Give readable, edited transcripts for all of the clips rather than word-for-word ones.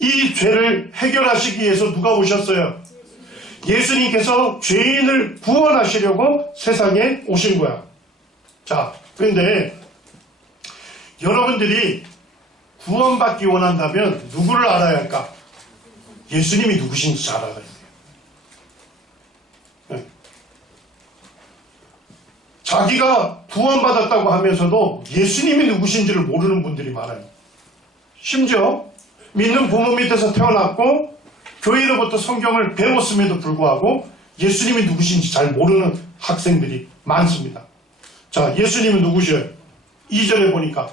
이 죄를 해결하시기 위해서 누가 오셨어요? 예수님께서 죄인을 구원하시려고 세상에 오신 거야. 자, 그런데 여러분들이 구원받기 원한다면 누구를 알아야 할까? 예수님이 누구신지 잘 알아야 돼요. 네. 자기가 구원받았다고 하면서도 예수님이 누구신지를 모르는 분들이 많아요. 심지어 믿는 부모 밑에서 태어났고 교회로부터 성경을 배웠음에도 불구하고 예수님이 누구신지 잘 모르는 학생들이 많습니다. 자, 예수님은 누구셔요? 2절에 보니까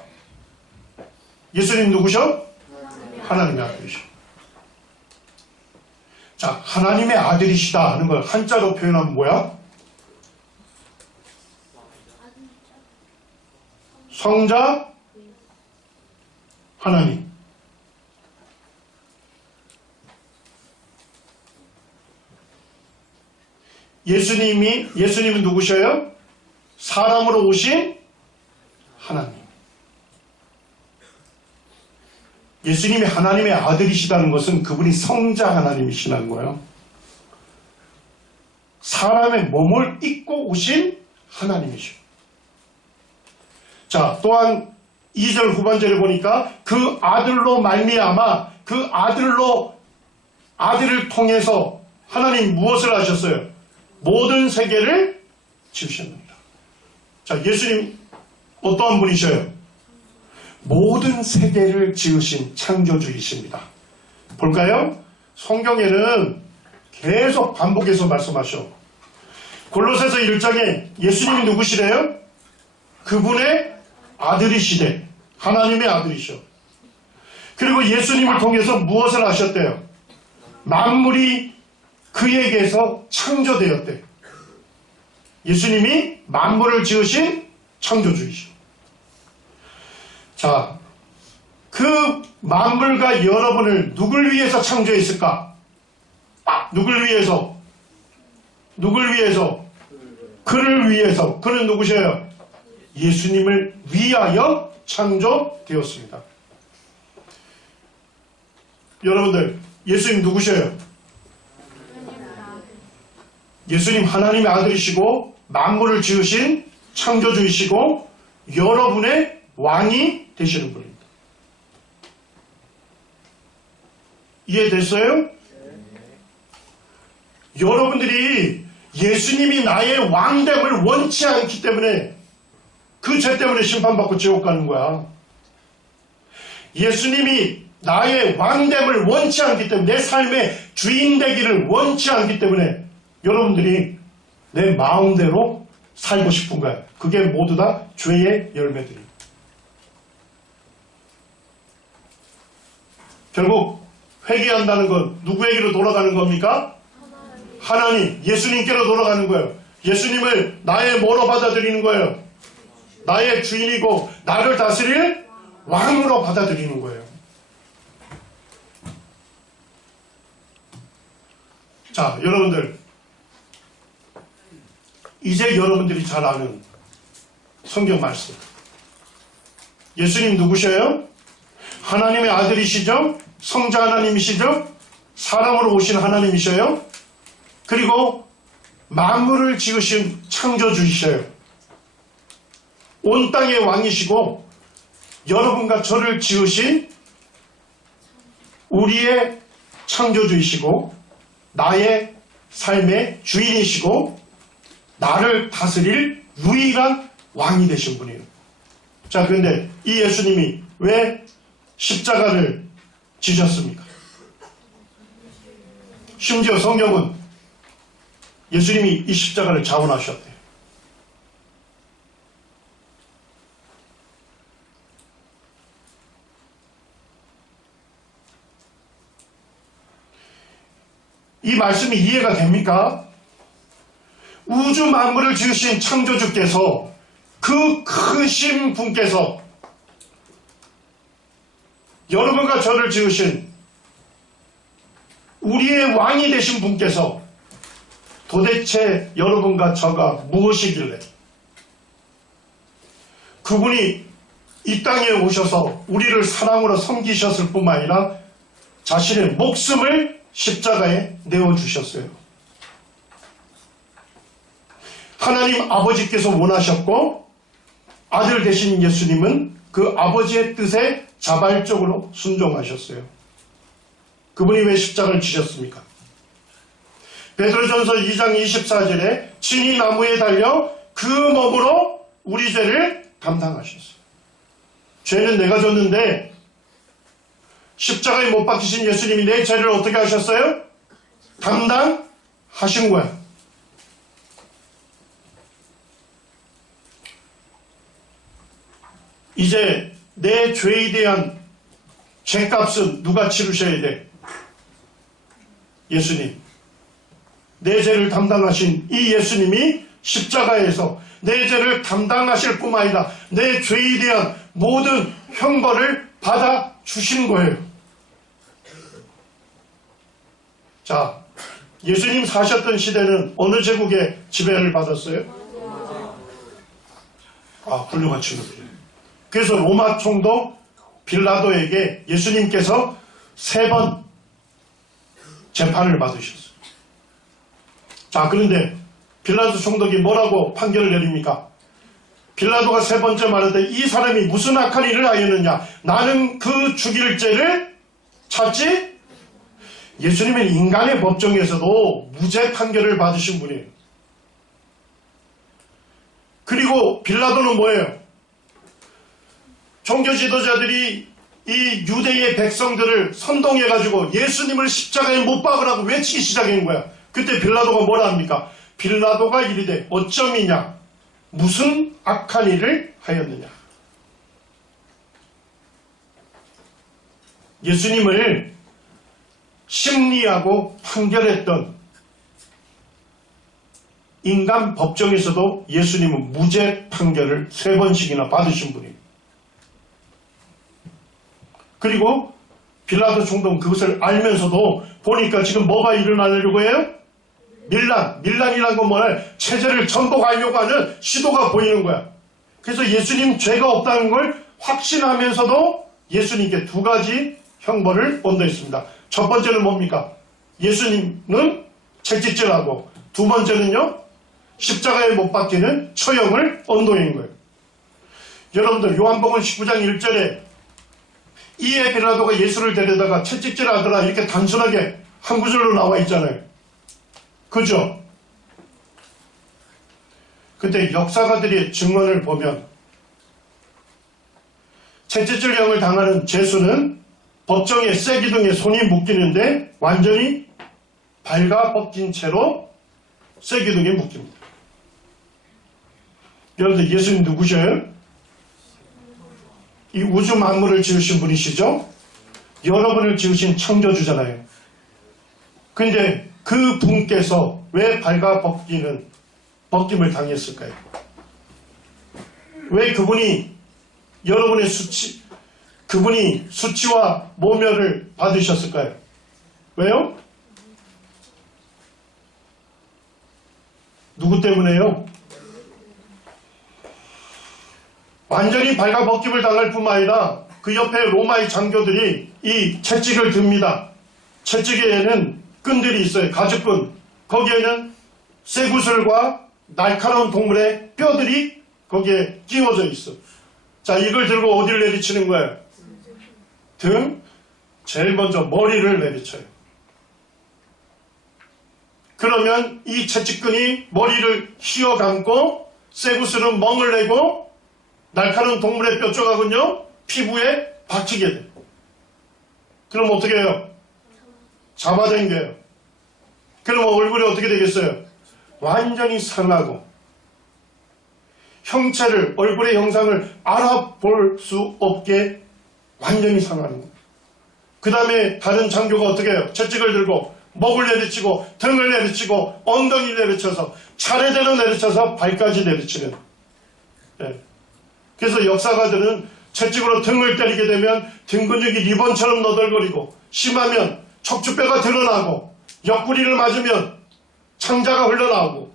예수님 누구셔? 하나님의 아들이셔. 자, 하나님의 아들이시다 하는 걸 한자로 표현하면 뭐야? 성자 하나님. 예수님은 누구셔요? 사람으로 오신 하나님. 예수님이 하나님의 아들이시다는 것은 그분이 성자 하나님이시라는 거예요. 사람의 몸을 입고 오신 하나님이시오. 자, 또한 2절 후반절에 보니까 그 아들로 말미암아 그 아들을 통해서 하나님 무엇을 하셨어요? 모든 세계를 지으셨습니다. 자, 예수님 어떠한 분이셔요? 모든 세계를 지으신 창조주이십니다. 볼까요? 성경에는 계속 반복해서 말씀하셔. 골로새서 1장에 예수님이 누구시래요? 그분의 아들이시대. 하나님의 아들이셔. 그리고 예수님을 통해서 무엇을 하셨대요? 만물이 그에게서 창조되었대. 예수님이 만물을 지으신 창조주이셔. 자, 그 만물과 여러분을 누굴 위해서 창조했을까? 누굴 위해서? 그를 위해서. 그는 누구셔요? 예수님을 위하여 창조되었습니다. 여러분들, 예수님 누구셔요? 예수님 하나님의 아들이시고 만물을 지으신 창조주이시고 여러분의 왕이 되시는 분입니다. 이해됐어요? 여러분들이 예수님이 나의 왕됨을 원치 않기 때문에 그 죄 때문에 심판받고 지옥 가는 거야. 예수님이 나의 왕됨을 원치 않기 때문에 내 삶의 주인 되기를 원치 않기 때문에 여러분들이 내 마음대로 살고 싶은 거야. 그게 모두 다 죄의 열매들이에요. 결국 회개한다는 건 누구에게로 돌아가는 겁니까? 하나님, 예수님께로 돌아가는 거예요. 예수님을 나의 뭐로 받아들이는 거예요? 나의 주인이고 나를 다스릴 왕으로 받아들이는 거예요. 자, 여러분들 이제 여러분들이 잘 아는 성경 말씀. 예수님 누구셔요? 하나님의 아들이시죠? 성자 하나님이시죠? 사람으로 오신 하나님이셔요? 그리고 만물을 지으신 창조주이셔요. 온 땅의 왕이시고 여러분과 저를 지으신 우리의 창조주이시고 나의 삶의 주인이시고 나를 다스릴 유일한 왕이 되신 분이에요. 자, 그런데 이 예수님이 왜 십자가를 지셨습니까? 심지어 성경은 예수님이 이 십자가를 자원하셨대요. 이 말씀이 이해가 됩니까? 우주 만물을 지으신 창조주께서 그 크신 분께서 여러분과 저를 지으신 우리의 왕이 되신 분께서 도대체 여러분과 저가 무엇이길래 그분이 이 땅에 오셔서 우리를 사랑으로 섬기셨을 뿐만 아니라 자신의 목숨을 십자가에 내어주셨어요. 하나님 아버지께서 원하셨고 아들 되신 예수님은 그 아버지의 뜻에 자발적으로 순종하셨어요. 그분이 왜 십자가를 지셨습니까? 베드로전서 2장 24절에 친히 나무에 달려 그 몸으로 우리 죄를 담당하셨어요. 죄는 내가 졌는데 십자가에 못 박히신 예수님이 내 죄를 어떻게 하셨어요? 담당하신 거야. 이제 내 죄에 대한 죄값은 누가 치르셔야 돼? 예수님. 내 죄를 담당하신 이 예수님이 십자가에서 내 죄를 담당하실 뿐만 아니라 내 죄에 대한 모든 형벌을 받아주신 거예요. 자, 예수님 사셨던 시대는 어느 제국의 지배를 받았어요? 훌륭한 친구들. 그래서 로마 총독 빌라도에게 예수님께서 3번 재판을 받으셨어요. 자, 그런데 빌라도 총독이 뭐라고 판결을 내립니까? 빌라도가 3번째 말하되 이 사람이 무슨 악한 일을 하였느냐? 나는 그 죽일 죄를 찾지? 예수님은 인간의 법정에서도 무죄 판결을 받으신 분이에요. 그리고 빌라도는 뭐예요? 종교 지도자들이 이 유대의 백성들을 선동해가지고 예수님을 십자가에 못 박으라고 외치기 시작한 거야. 그때 빌라도가 뭐라 합니까? 빌라도가 이르되 어쩜이냐? 무슨 악한 일을 하였느냐? 예수님을 심리하고 판결했던 인간 법정에서도 예수님은 무죄 판결을 3번씩이나 받으신 분이에요. 그리고 빌라도 총독은 그것을 알면서도 보니까 지금 뭐가 일어나려고 해요? 밀란이란 건 뭐냐? 체제를 전복하려고 하는 시도가 보이는 거야. 그래서 예수님 죄가 없다는 걸 확신하면서도 예수님께 2가지 형벌을 언도했습니다. 첫 번째는 뭡니까? 예수님은 채찍질하고, 2번째는요, 십자가에 못 박히는 처형을 언도한 거예요. 여러분들 요한복음 19장 1절에 이에 빌라도가 예수를 데려다가 채찍질하더라 이렇게 단순하게 한 구절로 나와 있잖아요. 그죠? 근데 역사가들의 증언을 보면 채찍질형을 당하는 죄수는 법정에 쇠기둥에 손이 묶이는데 완전히 발가 벗긴 채로 쇠기둥에 묶입니다. 여러분들 예수님 누구셔요? 이 우주 만물을 지으신 분이시죠? 여러분을 지으신 창조주잖아요. 근데 그 분께서 왜 발가 벗김을 당했을까요? 왜 그분이 여러분의 그분이 수치와 모멸을 받으셨을까요? 왜요? 누구 때문에요? 완전히 발가벗김을 당할 뿐만 아니라 그 옆에 로마의 장교들이 이 채찍을 듭니다. 채찍에는 끈들이 있어요. 가죽끈. 거기에는 쇠구슬과 날카로운 동물의 뼈들이 거기에 끼워져 있어. 자, 이걸 들고 어디를 내리치는 거예요? 등, 제일 먼저 머리를 내리쳐요. 그러면 이 채찍끈이 머리를 휘어감고 쇠구슬은 멍을 내고 날카로운 동물의 뼈조각은요 피부에 박히게 돼요. 그럼 어떻게 해요? 잡아당겨요. 그럼 얼굴이 어떻게 되겠어요? 완전히 상하고 형체를, 얼굴의 형상을 알아볼 수 없게 완전히 상하는 거예요. 그 다음에 다른 장교가 어떻게 해요? 채찍을 들고 목을 내리치고 등을 내리치고 엉덩이를 내리쳐서 차례대로 내리쳐서 발까지 내리치는. 네. 그래서 역사가들은 채찍으로 등을 때리게 되면 등 근육이 리본처럼 너덜거리고 심하면 척추뼈가 드러나고 옆구리를 맞으면 창자가 흘러나오고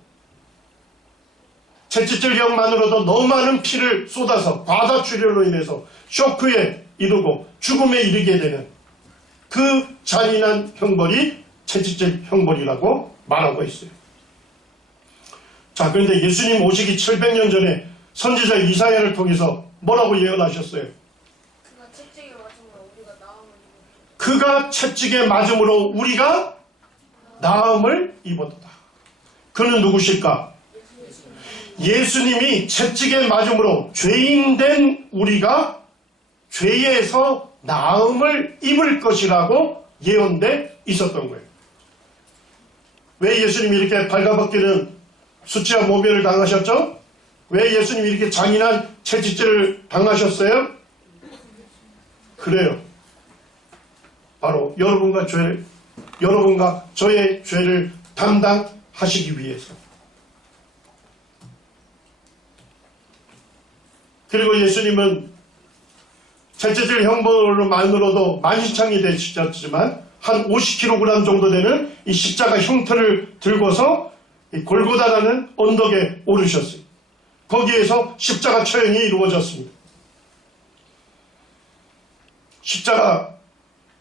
채찍질형만으로도 너무 많은 피를 쏟아서 과다출혈로 인해서 쇼크에 이르고 죽음에 이르게 되는 그 잔인한 형벌이 채찍질 형벌이라고 말하고 있어요. 자, 그런데 예수님 오시기 700년 전에 선지자 이사야를 통해서 뭐라고 예언하셨어요? 그가 채찍에 맞음으로 우리가 나음을 입었다. 그는 누구실까? 예수님이 채찍에 맞음으로 죄인된 우리가 죄에서 나음을 입을 것이라고 예언돼 있었던 거예요. 왜 예수님이 이렇게 발가벗기는 수치와 모멸을 당하셨죠? 왜 예수님이 이렇게 잔인한 채찍질을 당하셨어요? 그래요. 바로 여러분과 저의 죄를 담당하시기 위해서. 그리고 예수님은 채찍질 형벌만으로도 만신창이 되셨지만 한 50kg 정도 되는 이 십자가 형틀을 들고서 이 골고다라는 언덕에 오르셨어요. 거기에서 십자가 처형이 이루어졌습니다. 십자가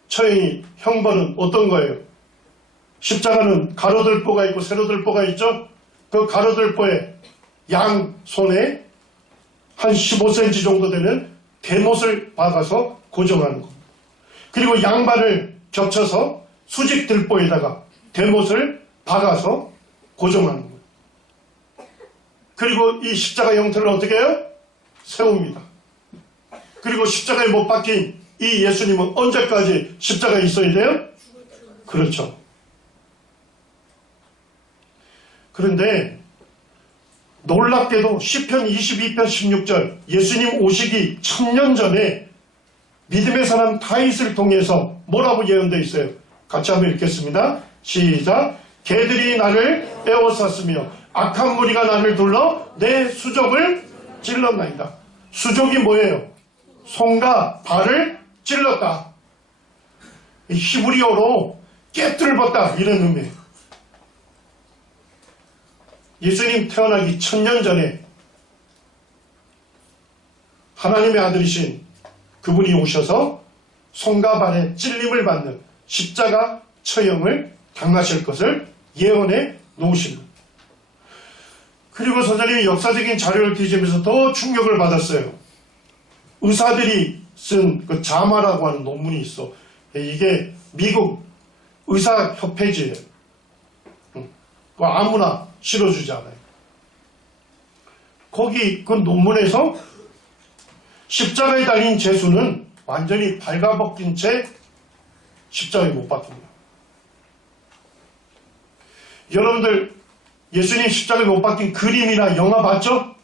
처형이 형벌은 어떤 거예요? 십자가는 가로들보가 있고 세로들보가 있죠? 그 가로들보에 양 손에 한 15cm 정도 되는 대못을 박아서 고정하는 겁니다. 그리고 양발을 겹쳐서 수직들보에다가 대못을 박아서 고정하는 거예요. 그리고 이 십자가 형태를 어떻게 해요? 세웁니다. 그리고 십자가에 못 박힌 이 예수님은 언제까지 십자가에 있어야 돼요? 그렇죠. 그런데 놀랍게도 시편 22편 16절 예수님 오시기 1000년 전에 믿음의 사람 다윗을 통해서 뭐라고 예언되어 있어요? 같이 한번 읽겠습니다. 시작. 개들이 나를 빼앗았으며 악한 무리가 나를 둘러 내 수족을 찔렀나이다. 수족이 뭐예요? 손과 발을 찔렀다. 히브리어로 깨뚫었다 이런 의미예요. 예수님 태어나기 1000년 전에 하나님의 아들이신 그분이 오셔서 손과 발에 찔림을 받는 십자가 처형을 당하실 것을 예언해 놓으신 것. 그리고 선생님이 역사적인 자료를 뒤지면서 더 충격을 받았어요. 의사들이 쓴 그 자마라고 하는 논문이 있어. 이게 미국 의사협회지예요. 아무나 실어주지 않아요. 거기 그 논문에서 십자가에 달린 제수는 완전히 발가벗긴 채 십자가에 못 박힙니다. 여러분들 예수님 십자가에 못 박힌 그림이나 영화 봤죠?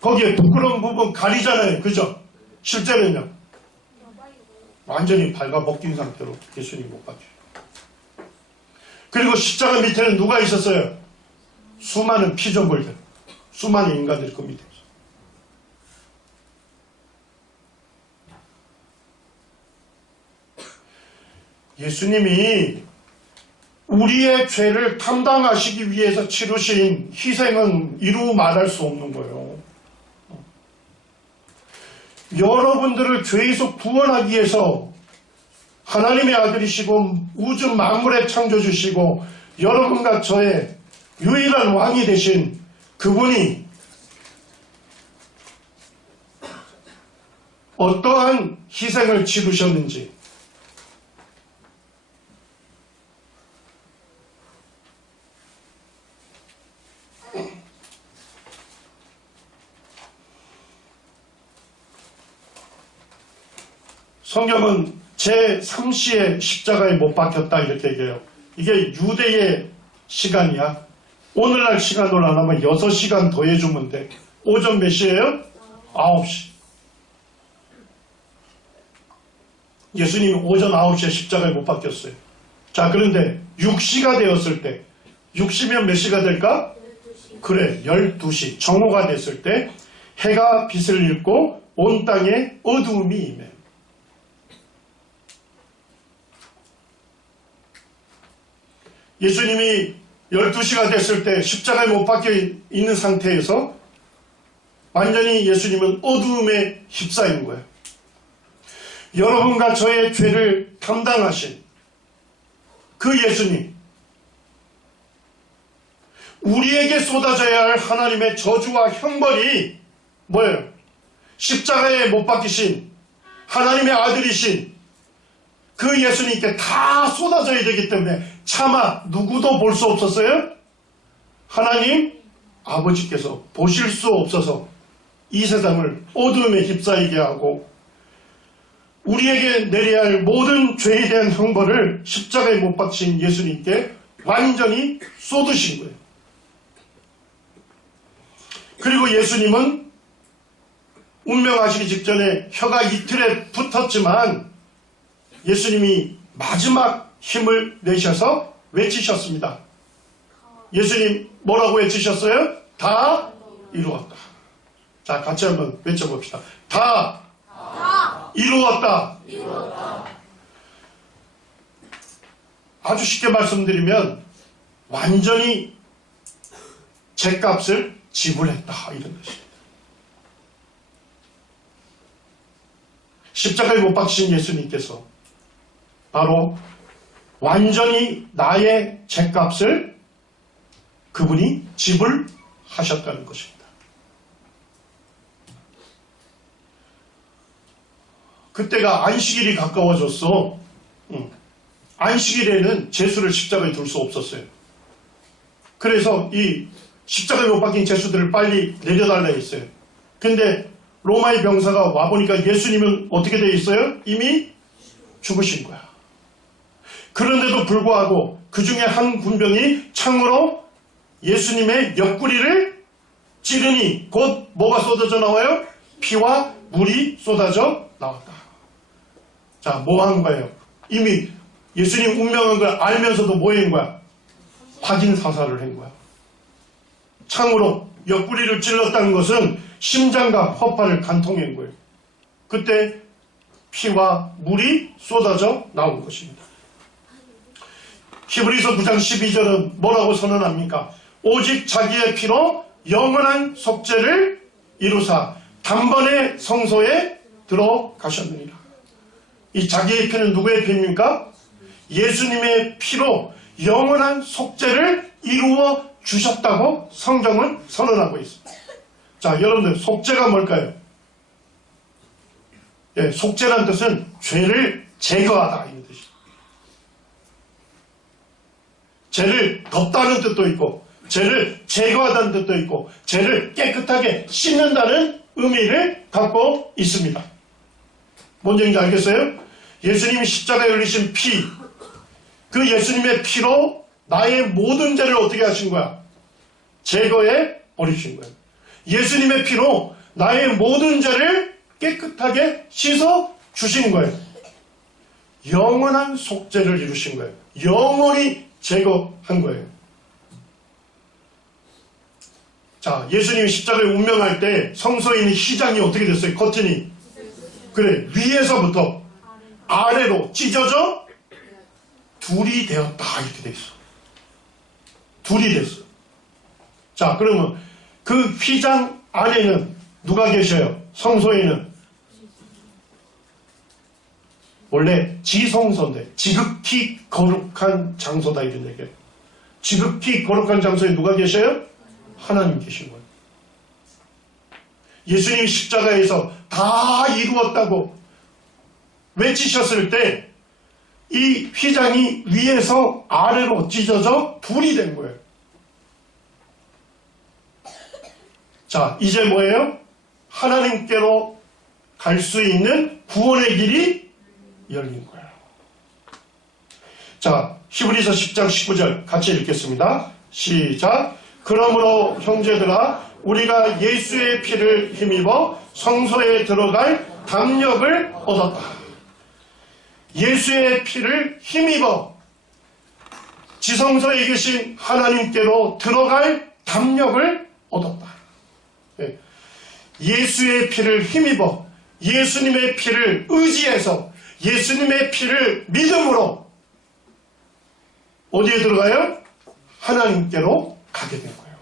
거기에 부끄러운 부분 가리잖아요. 그죠? 실제로는요. 완전히 발가벗긴 상태로 예수님 못 박혀요. 그리고 십자가 밑에는 누가 있었어요? 수많은 피조물들, 수많은 인간들이 그 밑에 있어요. 예수님이 우리의 죄를 담당하시기 위해서 치르신 희생은 이루 말할 수 없는 거예요. 여러분들을 죄에서 구원하기 위해서 하나님의 아들이시고 우주 만물의 창조주시고 여러분과 저의 유일한 왕이 되신 그분이 어떠한 희생을 치르셨는지 성경은 제3시에 십자가에 못 박혔다 이렇게 얘기해요. 이게 유대의 시간이야. 오늘날 시간으로 안 하면 6시간 더 해주면 돼. 오전 몇 시예요? 9시. 예수님이 오전 9시에 십자가에 못 박혔어요. 자, 그런데 6시가 되었을 때 6시면 몇 시가 될까? 12시. 그래, 12시. 정오가 됐을 때 해가 빛을 잃고 온 땅에 어두움이 임해요. 예수님이 12시가 됐을 때 십자가에 못 박혀 있는 상태에서 완전히 예수님은 어두움에 휩싸인 거예요. 여러분과 저의 죄를 담당하신 그 예수님, 우리에게 쏟아져야 할 하나님의 저주와 형벌이 뭐예요? 십자가에 못 박히신 하나님의 아들이신 그 예수님께 다 쏟아져야 되기 때문에 차마 누구도 볼 수 없었어요? 하나님 아버지께서 보실 수 없어서 이 세상을 어둠에 휩싸이게 하고 우리에게 내려야 할 모든 죄에 대한 형벌을 십자가에 못 박힌 예수님께 완전히 쏟으신 거예요. 그리고 예수님은 운명하시기 직전에 혀가 이틀에 붙었지만 예수님이 마지막 힘을 내셔서 외치셨습니다. 예수님 뭐라고 외치셨어요? 다 이루었다. 자, 같이 한번 외쳐봅시다. 다 이루었다. 아주 쉽게 말씀드리면 완전히 죗값을 지불했다 이런 것입니다. 십자가에 못 박히신 예수님께서 바로 완전히 나의 죗값을 그분이 지불하셨다는 것입니다. 그때가 안식일이 가까워졌어. 안식일에는 제수를 십자가에 둘 수 없었어요. 그래서 이 십자가에 못 박힌 제수들을 빨리 내려달라 했어요. 근데 로마의 병사가 와보니까 예수님은 어떻게 되어 있어요? 이미 죽으신 거야. 그런데도 불구하고 그 중에 한 군병이 창으로 예수님의 옆구리를 찌르니 곧 뭐가 쏟아져 나와요? 피와 물이 쏟아져 나왔다. 자, 뭐 한 거예요? 이미 예수님 운명한 걸 알면서도 뭐 한 거야? 확인 사살을 한 거야. 창으로 옆구리를 찔렀다는 것은 심장과 허파를 간통한 거예요. 그때 피와 물이 쏟아져 나온 것입니다. 히브리서 9장 12절은 뭐라고 선언합니까? 오직 자기의 피로 영원한 속죄를 이루사 단번에 성소에 들어가셨느니라. 이 자기의 피는 누구의 피입니까? 예수님의 피로 영원한 속죄를 이루어 주셨다고 성경은 선언하고 있습니다. 자, 여러분들 속죄가 뭘까요? 예, 속죄란 뜻은 죄를 제거하다 이런 뜻입니다. 죄를 덮다는 뜻도 있고 죄를 제거하다는 뜻도 있고 죄를 깨끗하게 씻는다는 의미를 갖고 있습니다. 뭔 얘기인지 알겠어요? 예수님이 십자가에 흘리신 피, 그 예수님의 피로 나의 모든 죄를 어떻게 하신 거야? 제거해 버리신 거예요. 예수님의 피로 나의 모든 죄를 깨끗하게 씻어 주신 거예요. 영원한 속죄를 이루신 거예요. 영원히 제거한 거예요. 자, 예수님이 십자가에 운명할 때 성소에 있는 휘장이 어떻게 됐어요? 커튼이. 그래, 위에서부터 아래로 찢어져 둘이 되었다 이렇게 돼 있어. 둘이 됐어. 자, 그러면 그 휘장 안에는 누가 계셔요? 성소에는 원래 지성소인데 지극히 거룩한 장소다 이런 얘기예요. 지극히 거룩한 장소에 누가 계셔요? 하나님 계신 거예요. 예수님이 십자가에서 다 이루었다고 외치셨을 때 이 휘장이 위에서 아래로 찢어져 둘이 된 거예요. 자, 이제 뭐예요? 하나님께로 갈 수 있는 구원의 길이 열린 거예요. 자, 히브리서 10장 19절 같이 읽겠습니다. 시작. 그러므로 형제들아 우리가 예수의 피를 힘입어 성소에 들어갈 담력을 얻었다. 예수의 피를 힘입어 지성소에 계신 하나님께로 들어갈 담력을 얻었다. 예수의 피를 힘입어 예수님의 피를 의지해서 예수님의 피를 믿음으로 어디에 들어가요? 하나님께로 가게 된 거예요.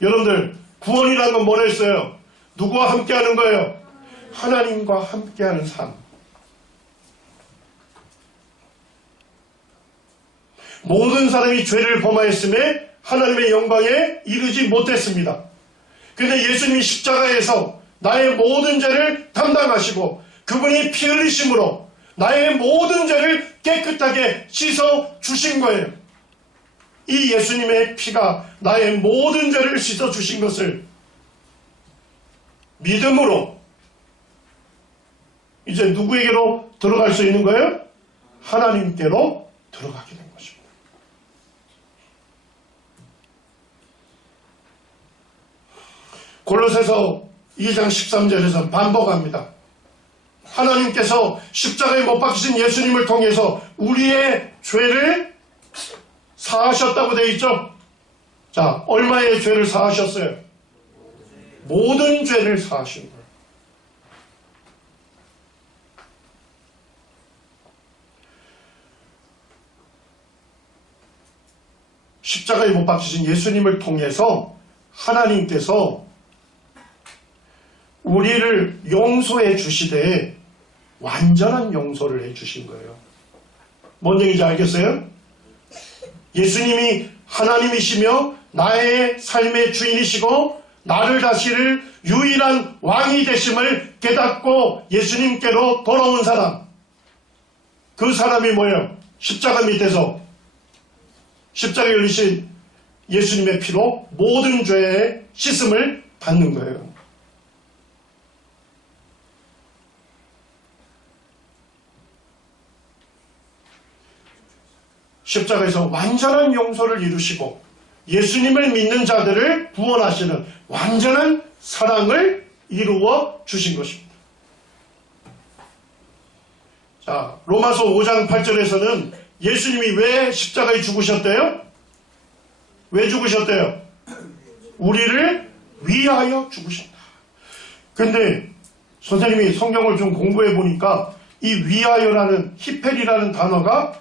여러분들 구원이라는 건 뭐라 했어요? 누구와 함께하는 거예요? 하나님과 함께하는 삶. 모든 사람이 죄를 범하였음에 하나님의 영광에 이르지 못했습니다. 그런데 예수님이 십자가에서 나의 모든 죄를 담당하시고 그분이 피 흘리심으로 나의 모든 죄를 깨끗하게 씻어 주신 거예요. 이 예수님의 피가 나의 모든 죄를 씻어 주신 것을 믿음으로 이제 누구에게로 들어갈 수 있는 거예요? 하나님께로 들어가게 된 것입니다. 골로새서 2장 13절에서 반복합니다. 하나님께서 십자가에 못 박히신 예수님을 통해서 우리의 죄를 사하셨다고 되어 있죠. 자, 얼마의 죄를 사하셨어요? 모든 죄를 사하신 거예요. 십자가에 못 박히신 예수님을 통해서 하나님께서 우리를 용서해 주시되 완전한 용서를 해 주신 거예요. 뭔 얘기인지 알겠어요? 예수님이 하나님이시며 나의 삶의 주인이시고 나를 다스릴 유일한 왕이 되심을 깨닫고 예수님께로 돌아온 사람, 그 사람이 뭐예요? 십자가 밑에서 십자가에 열리신 예수님의 피로 모든 죄의 씻음을 받는 거예요. 십자가에서 완전한 용서를 이루시고 예수님을 믿는 자들을 구원하시는 완전한 사랑을 이루어 주신 것입니다. 자, 로마서 5장 8절에서는 예수님이 왜 십자가에 죽으셨대요? 왜 죽으셨대요? 우리를 위하여 죽으셨다. 근데 선생님이 성경을 좀 공부해 보니까 이 위하여라는 히펠이라는 단어가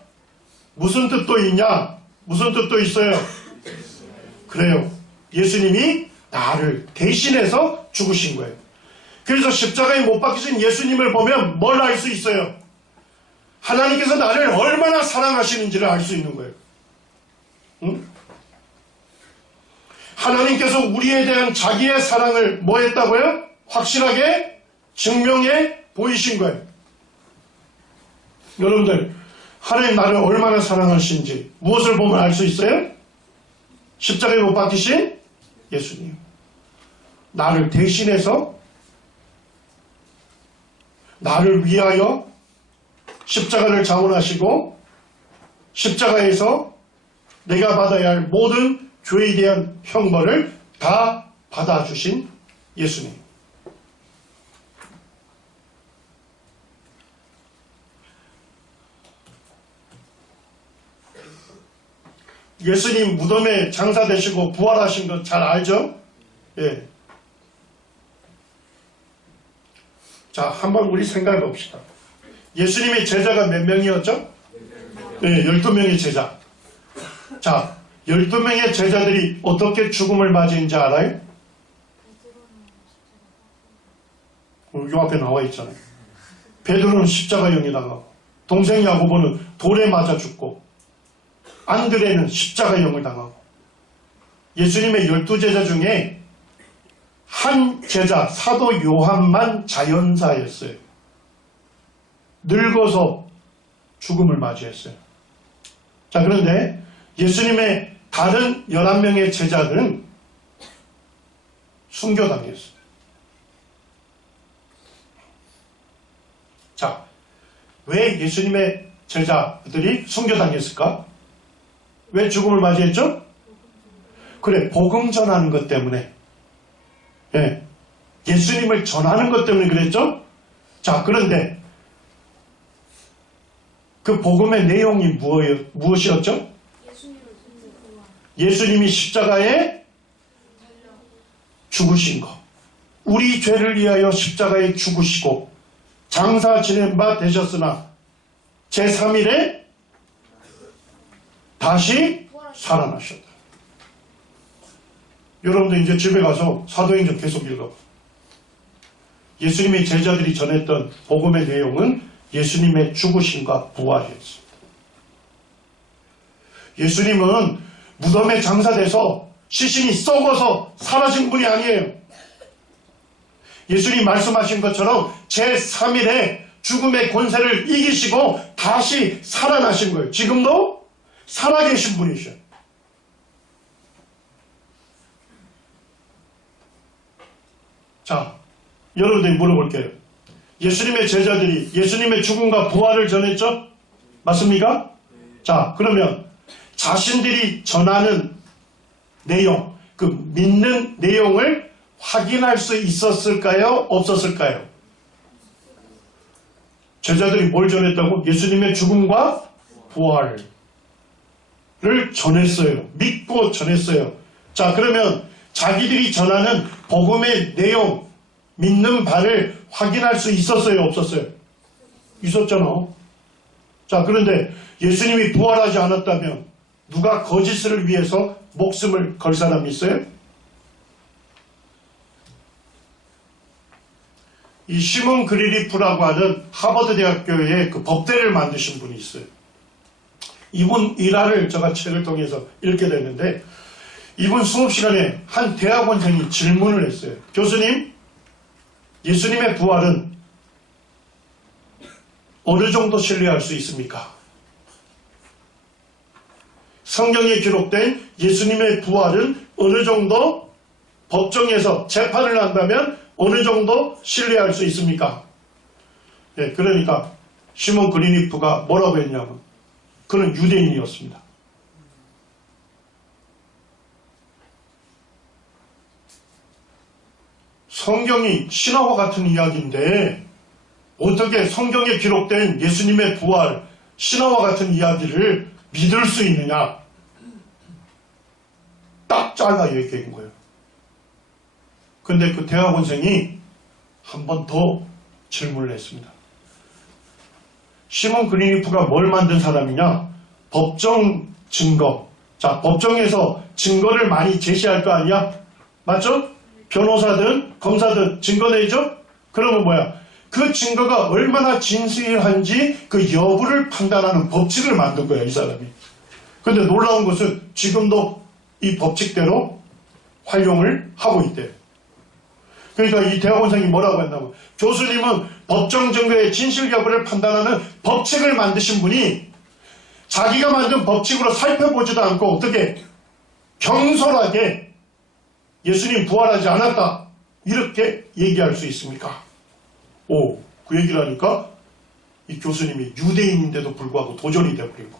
무슨 뜻도 있냐? 무슨 뜻도 있어요? 그래요. 예수님이 나를 대신해서 죽으신 거예요. 그래서 십자가에 못 박히신 예수님을 보면 뭘 알 수 있어요? 하나님께서 나를 얼마나 사랑하시는지를 알 수 있는 거예요. 응? 하나님께서 우리에 대한 자기의 사랑을 뭐 했다고요? 확실하게 증명해 보이신 거예요. 여러분들, 하나님 나를 얼마나 사랑하시는지 무엇을 보면 알 수 있어요? 십자가에 못 박히신 예수님. 나를 대신해서 나를 위하여 십자가를 자원하시고 십자가에서 내가 받아야 할 모든 죄에 대한 형벌을 다 받아주신 예수님. 예수님 무덤에 장사되시고 부활하신 거 잘 알죠? 예. 자, 한번 우리 생각해 봅시다. 예수님의 제자가 몇 명이었죠? 네, 12명의 제자. 자, 12명의 제자들이 어떻게 죽음을 맞이했는지 알아요? 요 앞에 나와 있잖아요. 베드로는 십자가형에 나가고, 동생 야고보는 돌에 맞아 죽고, 안드레는 십자가형을 당하고, 예수님의 12제자 중에 한 제자, 사도 요한만 자연사였어요. 늙어서 죽음을 맞이했어요. 자, 그런데 예수님의 다른 11명의 제자들은 순교당했어요. 자, 왜 예수님의 제자들이 순교당했을까? 왜 죽음을 맞이했죠? 그래, 복음 전하는 것 때문에. 예, 예수님을 전하는 것 때문에 그랬죠? 자, 그런데 그 복음의 내용이 무엇이었죠? 예수님이 십자가에 죽으신 것. 우리 죄를 위하여 십자가에 죽으시고 장사 지낸 바 되셨으나 제3일에 다시 살아나셨다. 여러분들 이제 집에 가서 사도행전 계속 읽어. 예수님의 제자들이 전했던 복음의 내용은 예수님의 죽으심과 부활이었습니다. 예수님은 무덤에 장사돼서 시신이 썩어서 사라진 분이 아니에요. 예수님 말씀하신 것처럼 제3일에 죽음의 권세를 이기시고 다시 살아나신 거예요. 지금도 살아계신 분이셔요. 자, 여러분들이 물어볼게요. 예수님의 제자들이 예수님의 죽음과 부활을 전했죠? 맞습니까? 자, 그러면 자신들이 전하는 내용, 그 믿는 내용을 확인할 수 있었을까요? 없었을까요? 제자들이 뭘 전했다고? 예수님의 죽음과 부활을 전했어요. 믿고 전했어요. 자, 그러면 자기들이 전하는 복음의 내용, 믿는 바를 확인할 수 있었어요? 없었어요? 있었잖아. 자, 그런데 예수님이 부활하지 않았다면 누가 거짓을 위해서 목숨을 걸 사람이 있어요? 이 시몬 그리리프라고 하는 하버드 대학교의 그 법대를 만드신 분이 있어요. 이분 일화를 제가 책을 통해서 읽게 됐는데, 이분 수업 시간에 한 대학원생이 질문을 했어요. 교수님, 예수님의 부활은 어느 정도 신뢰할 수 있습니까? 성경에 기록된 예수님의 부활은 어느 정도 법정에서 재판을 한다면 어느 정도 신뢰할 수 있습니까? 예, 그러니까 시몬 그리니프가 뭐라고 했냐면, 그는 유대인이었습니다. 성경이 신화와 같은 이야기인데 어떻게 성경에 기록된 예수님의 부활, 신화와 같은 이야기를 믿을 수 있느냐? 딱 잘라 얘기한 거예요. 근데 그 대학원생이 한 번 더 질문을 했습니다. 시몬 그리니프가 뭘 만든 사람이냐? 법정 증거. 자, 법정에서 증거를 많이 제시할 거 아니야? 맞죠? 변호사든 검사든 증거 내죠? 그러면 뭐야? 그 증거가 얼마나 진실한지 그 여부를 판단하는 법칙을 만든 거야, 이 사람이. 근데 놀라운 것은 지금도 이 법칙대로 활용을 하고 있대요. 그러니까 이 대학원생이 뭐라고 했냐면, 교수님은 법정 증거의 진실 여부를 판단하는 법칙을 만드신 분이 자기가 만든 법칙으로 살펴보지도 않고 어떻게 경솔하게 예수님 부활하지 않았다, 이렇게 얘기할 수 있습니까? 오, 그 얘기를 하니까 이 교수님이 유대인인데도 불구하고 도전이 되어버린 거.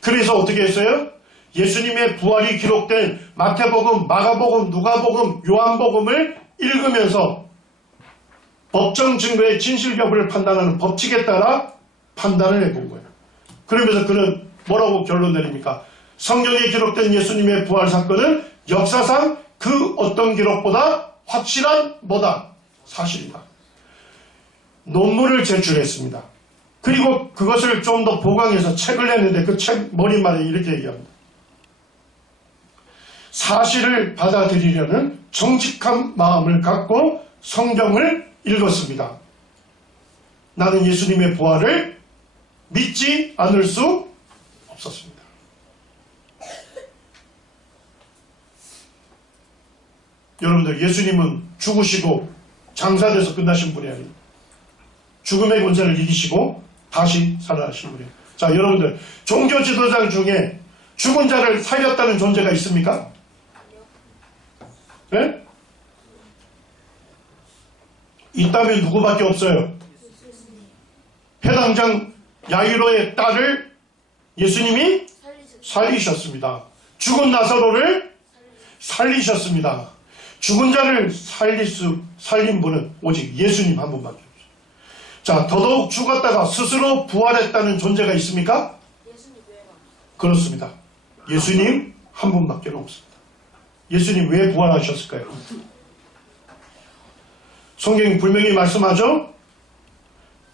그래서 어떻게 했어요? 예수님의 부활이 기록된 마태복음, 마가복음, 누가복음, 요한복음을 읽으면서 법정 증거의 진실 여부를 판단하는 법칙에 따라 판단을 해본 거예요. 그러면서 그는 뭐라고 결론 내립니까? 성경에 기록된 예수님의 부활 사건은 역사상 그 어떤 기록보다 확실한 뭐다? 사실이다. 논문을 제출했습니다. 그리고 그것을 좀 더 보강해서 책을 냈는데 그 책 머리말에 이렇게 얘기합니다. 사실을 받아들이려는 정직한 마음을 갖고 성경을 읽었습니다. 나는 예수님의 부활을 믿지 않을 수 없었습니다. 여러분들, 예수님은 죽으시고 장사돼서 끝나신 분이 아니에요. 죽음의 권세를 이기시고 다시 살아나신 분이에요. 자, 여러분들, 종교 지도자 중에 죽은 자를 살렸다는 존재가 있습니까? 네? 있다면 누구밖에 없어요. 해당장 야이로의 딸을 예수님이 살리셨습니다. 죽은 나사로를 살리셨습니다. 죽은 자를 살린 분은 오직 예수님 한 분밖에 없어요. 자, 더더욱 죽었다가 스스로 부활했다는 존재가 있습니까? 그렇습니다. 예수님 한 분밖에 없습니다. 예수님 왜 부활하셨을까요? 성경이 분명히 말씀하죠.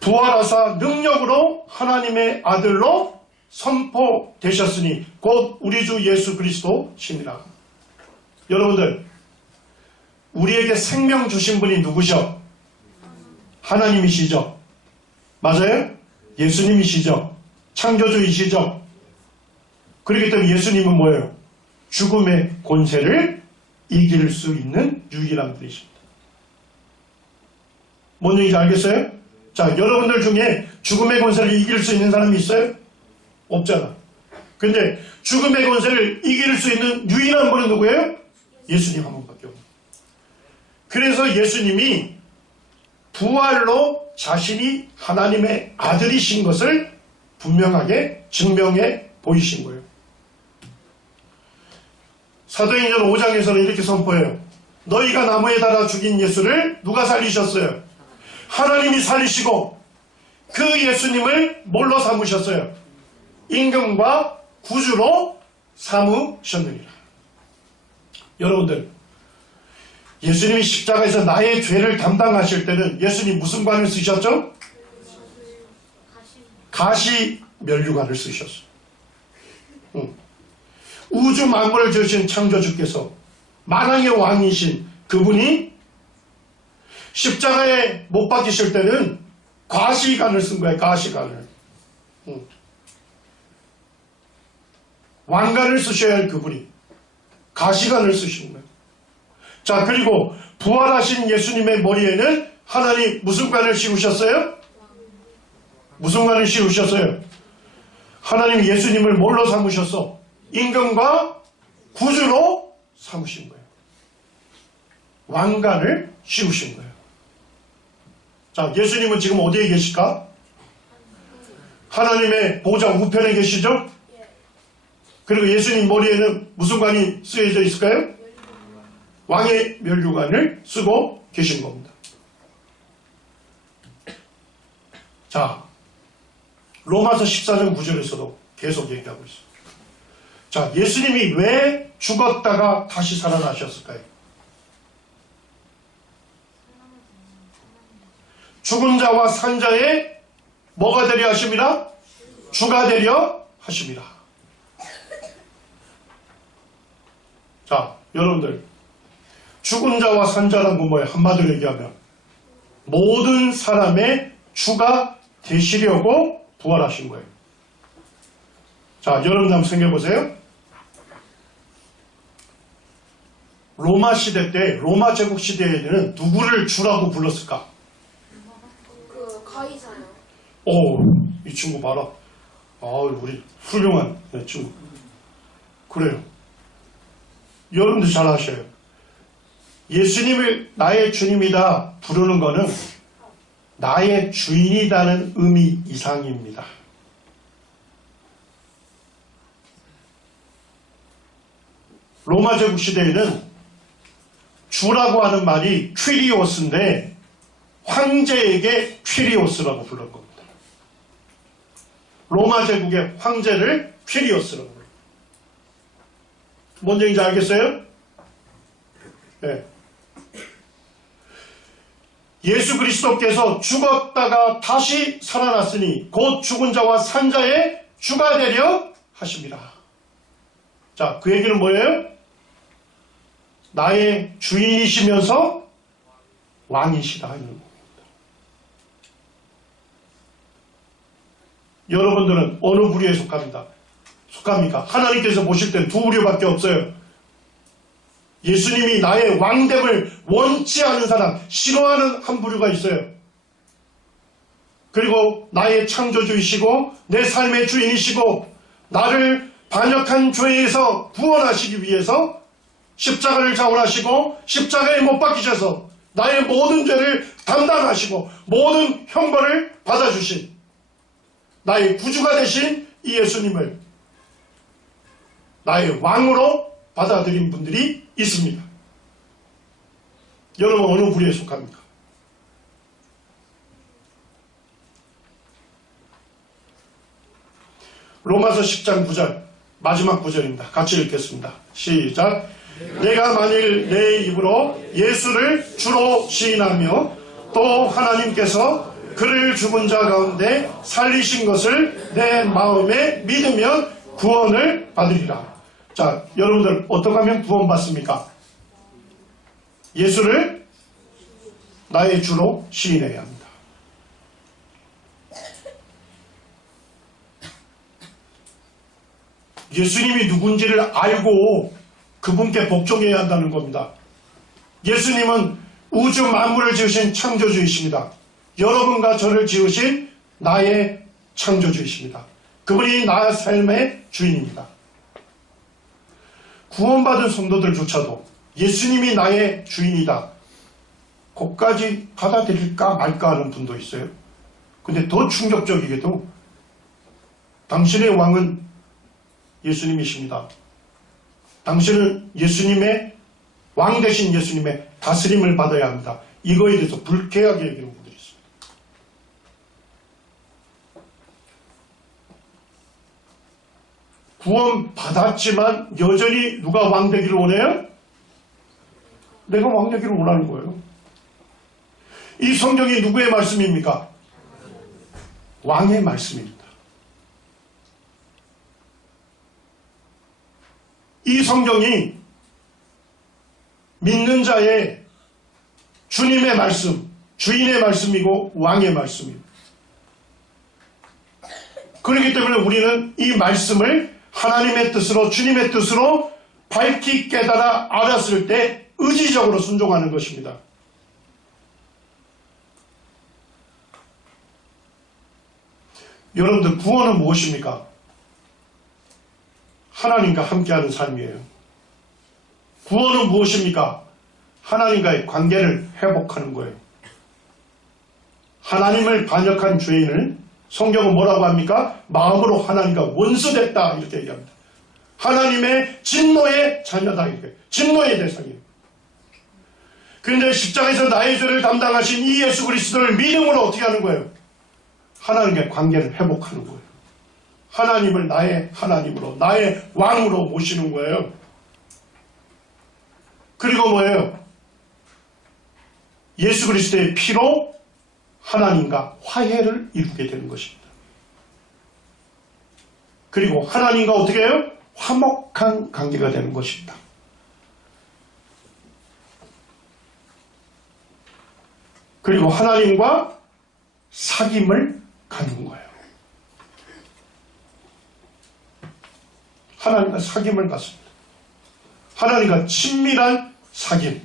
부활하사 능력으로 하나님의 아들로 선포되셨으니 곧 우리 주 예수 그리스도시니라. 여러분들, 우리에게 생명 주신 분이 누구셔? 하나님이시죠? 맞아요? 예수님이시죠? 창조주이시죠. 그렇기 때문에 예수님은 뭐예요? 죽음의 권세를 이길 수 있는 유일한 분이십니다. 뭔 얘기인지 알겠어요? 자, 여러분들 중에 죽음의 권세를 이길 수 있는 사람이 있어요? 없잖아. 근데 죽음의 권세를 이길 수 있는 유일한 분은 누구예요? 예수님 한 분밖에 없어요. 그래서 예수님이 부활로 자신이 하나님의 아들이신 것을 분명하게 증명해 보이신 거예요. 사도행전 5장에서는 이렇게 선포해요. 너희가 나무에 달아 죽인 예수를 누가 살리셨어요? 하나님이 살리시고 그 예수님을 뭘로 삼으셨어요? 임금과 구주로 삼으셨느니라. 여러분들, 예수님이 십자가에서 나의 죄를 담당하실 때는 예수님 무슨 관을 쓰셨죠? 가시 면류관을 쓰셨어요. 우주 만물을 지으신 창조주께서 만왕의 왕이신 그분이 십자가에 못 박히실 때는 가시관을 쓴 거예요. 가시관을. 왕관을 쓰셔야 할 그분이 가시관을 쓰신 거예요. 자, 그리고 부활하신 예수님의 머리에는 하나님 무슨 관을 씌우셨어요? 무슨 관을 씌우셨어요? 하나님 예수님을 뭘로 삼으셨어? 임금과 구주로 삼으신 거예요. 왕관을 씌우신 거예요. 자, 예수님은 지금 어디에 계실까? 하나님의 보좌 우편에 계시죠? 그리고 예수님 머리에는 무슨 관이 쓰여져 있을까요? 왕의 면류관을 쓰고 계신 겁니다. 자, 로마서 14장 9절에서도 계속 얘기하고 있어요. 자, 예수님이 왜 죽었다가 다시 살아나셨을까요? 죽은 자와 산 자의 뭐가 되려 하십니다? 주가 되려 하십니다. 자, 여러분들, 죽은 자와 산 자란 건 뭐예요? 한마디로 얘기하면 모든 사람의 주가 되시려고 부활하신 거예요. 자, 여러분 한번 생각해 보세요. 로마 시대 때, 로마 제국 시대에는 누구를 주라고 불렀을까? 가이사요. 오, 이 친구 봐라. 아, 우리 훌륭한 친구. 그래요. 여러분들 잘 아셔요. 예수님을 나의 주님이다 부르는 거는 나의 주인이라는 의미 이상입니다. 로마 제국 시대에는 주라고 하는 말이 퀴리오스인데 황제에게 퀴리오스라고 부른 겁니다. 로마 제국의 황제를 퀴리오스라고 불러요. 뭔 얘기인지 알겠어요? 네. 예수 그리스도께서 죽었다가 다시 살아났으니 곧 죽은 자와 산 자의 주가 되려 하십니다. 자, 그 얘기는 뭐예요? 나의 주인이시면서 왕이시다 하는 겁니다. 여러분들은 어느 부류에 속합니까? 하나님께서 보실 땐 두 부류밖에 없어요. 예수님이 나의 왕됨을 원치 않은 사람, 싫어하는 한 부류가 있어요. 그리고 나의 창조주이시고 내 삶의 주인이시고 나를 반역한 죄에서 구원하시기 위해서 십자가를 자원하시고 십자가에 못 박히셔서 나의 모든 죄를 담당하시고 모든 형벌을 받아주신 나의 구주가 되신 이 예수님을 나의 왕으로 받아들인 분들이 있습니다. 여러분 어느 부류에 속합니까? 로마서 10장 9절 마지막 구절입니다. 같이 읽겠습니다. 시작. 내가 만일 내 입으로 예수를 주로 시인하며 또 하나님께서 그를 죽은 자 가운데 살리신 것을 내 마음에 믿으면 구원을 받으리라. 자, 여러분들 어떻게 하면 구원받습니까? 예수를 나의 주로 시인해야 합니다. 예수님이 누군지를 알고 그분께 복종해야 한다는 겁니다. 예수님은 우주 만물을 지으신 창조주이십니다. 여러분과 저를 지으신 나의 창조주이십니다. 그분이 나의 삶의 주인입니다. 구원받은 성도들조차도 예수님이 나의 주인이다. 그것까지 받아들일까 말까 하는 분도 있어요. 근데 더 충격적이게도 당신의 왕은 예수님이십니다. 당신은 예수님의 왕 대신 예수님의 다스림을 받아야 합니다. 이거에 대해서 불쾌하게 얘기하는 분들이 있습니다. 구원 받았지만 여전히 누가 왕 되기를 원해요? 내가 왕 되기를 원하는 거예요. 이 성경이 누구의 말씀입니까? 왕의 말씀입니다. 이 성경이 믿는 자의 주님의 말씀, 주인의 말씀이고 왕의 말씀입니다. 그렇기 때문에 우리는 이 말씀을 하나님의 뜻으로, 주님의 뜻으로 밝히 깨달아 알았을 때 의지적으로 순종하는 것입니다. 여러분들, 구원은 무엇입니까? 하나님과 함께하는 삶이에요. 구원은 무엇입니까? 하나님과의 관계를 회복하는 거예요. 하나님을 반역한 죄인을 성경은 뭐라고 합니까? 마음으로 하나님과 원수됐다 이렇게 얘기합니다. 하나님의 진노의 자녀다 이렇게. 진노의 대상이에요. 그런데 십자가에서 나의 죄를 담당하신 이 예수 그리스도를 믿음으로 어떻게 하는 거예요? 하나님과의 관계를 회복하는 거예요. 하나님을 나의 하나님으로, 나의 왕으로 모시는 거예요. 그리고 뭐예요? 예수 그리스도의 피로 하나님과 화해를 이루게 되는 것입니다. 그리고 하나님과 어떻게 해요? 화목한 관계가 되는 것입니다. 그리고 하나님과 사귐을 갖는 거예요. 하나님과 사귐을 갖습니다. 하나님과 친밀한 사귐.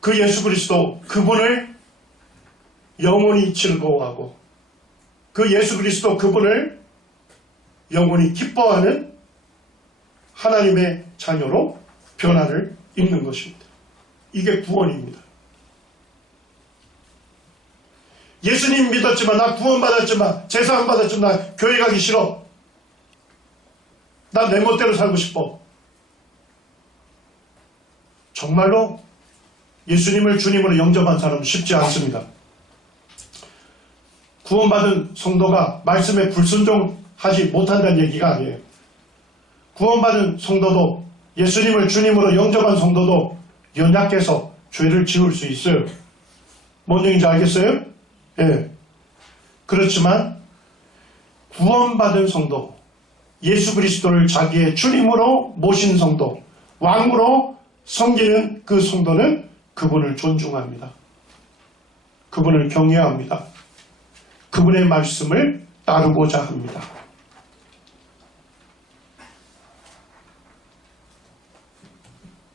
그 예수 그리스도, 그분을 영원히 즐거워하고 그 예수 그리스도, 그분을 영원히 기뻐하는 하나님의 자녀로 변화를 입는 것입니다. 이게 구원입니다. 예수님 믿었지만, 나 구원받았지만, 제사 안 받았지만, 나 교회 가기 싫어. 나 내 멋대로 살고 싶어. 정말로 예수님을 주님으로 영접한 사람은 쉽지 않습니다. 구원받은 성도가 말씀에 불순종하지 못한다는 얘기가 아니에요. 구원받은 성도도, 예수님을 주님으로 영접한 성도도 연약해서 죄를 지을 수 있어요. 뭔 얘기인지 알겠어요? 예. 그렇지만 구원받은 성도, 예수 그리스도를 자기의 주님으로 모신 성도, 왕으로 섬기는 그 성도는 그분을 존중합니다. 그분을 경외합니다. 그분의 말씀을 따르고자 합니다.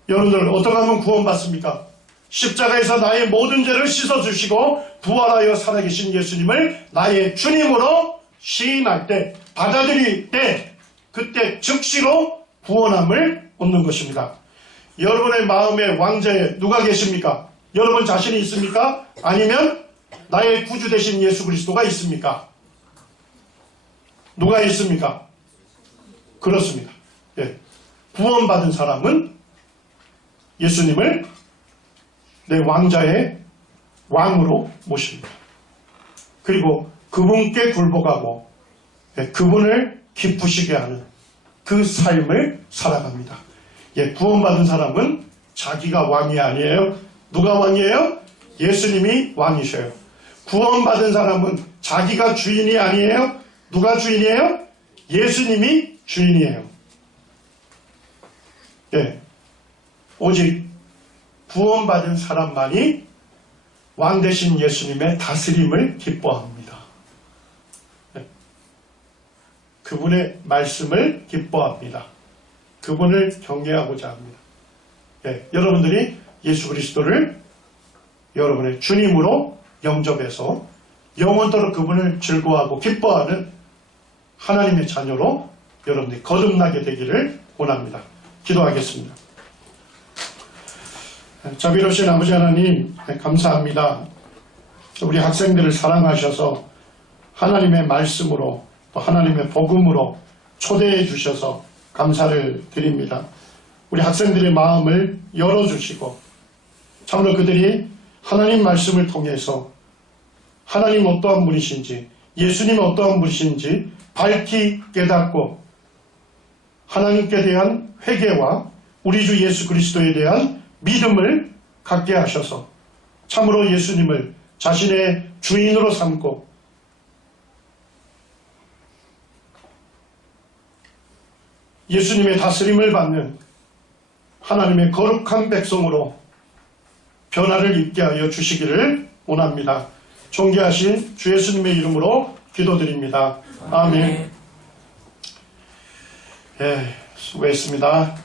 여러분들, 어떻게 하면 구원받습니까? 십자가에서 나의 모든 죄를 씻어주시고 부활하여 살아계신 예수님을 나의 주님으로 시인할 때, 받아들일 때, 그때 즉시로 구원함을 얻는 것입니다. 여러분의 마음의 왕좌에 누가 계십니까? 여러분 자신이 있습니까? 아니면 나의 구주 되신 예수 그리스도가 있습니까? 누가 있습니까? 그렇습니다. 예. 구원받은 사람은 예수님을 내 왕자의 왕으로 모십니다. 그리고 그분께 굴복하고 그분을 기쁘시게 하는 그 삶을 살아갑니다. 구원받은 사람은 자기가 왕이 아니에요. 누가 왕이에요? 예수님이 왕이셔요. 구원받은 사람은 자기가 주인이 아니에요. 누가 주인이에요? 예수님이 주인이에요. 오직 구원받은 사람만이 왕 되신 예수님의 다스림을 기뻐합니다. 그분의 말씀을 기뻐합니다. 그분을 경외하고자 합니다. 예, 여러분들이 예수 그리스도를 여러분의 주님으로 영접해서 영원토록 그분을 즐거워하고 기뻐하는 하나님의 자녀로 여러분들이 거듭나게 되기를 원합니다. 기도하겠습니다. 자비로우신 아버지 하나님, 감사합니다. 우리 학생들을 사랑하셔서 하나님의 말씀으로 또 하나님의 복음으로 초대해 주셔서 감사를 드립니다. 우리 학생들의 마음을 열어주시고 참으로 그들이 하나님 말씀을 통해서 하나님 어떠한 분이신지, 예수님 어떠한 분이신지 밝히 깨닫고 하나님께 대한 회개와 우리 주 예수 그리스도에 대한 믿음을 갖게 하셔서 참으로 예수님을 자신의 주인으로 삼고 예수님의 다스림을 받는 하나님의 거룩한 백성으로 변화를 입게 하여 주시기를 원합니다. 존귀하신 주 예수님의 이름으로 기도드립니다. 아멘. 예, 수고했습니다.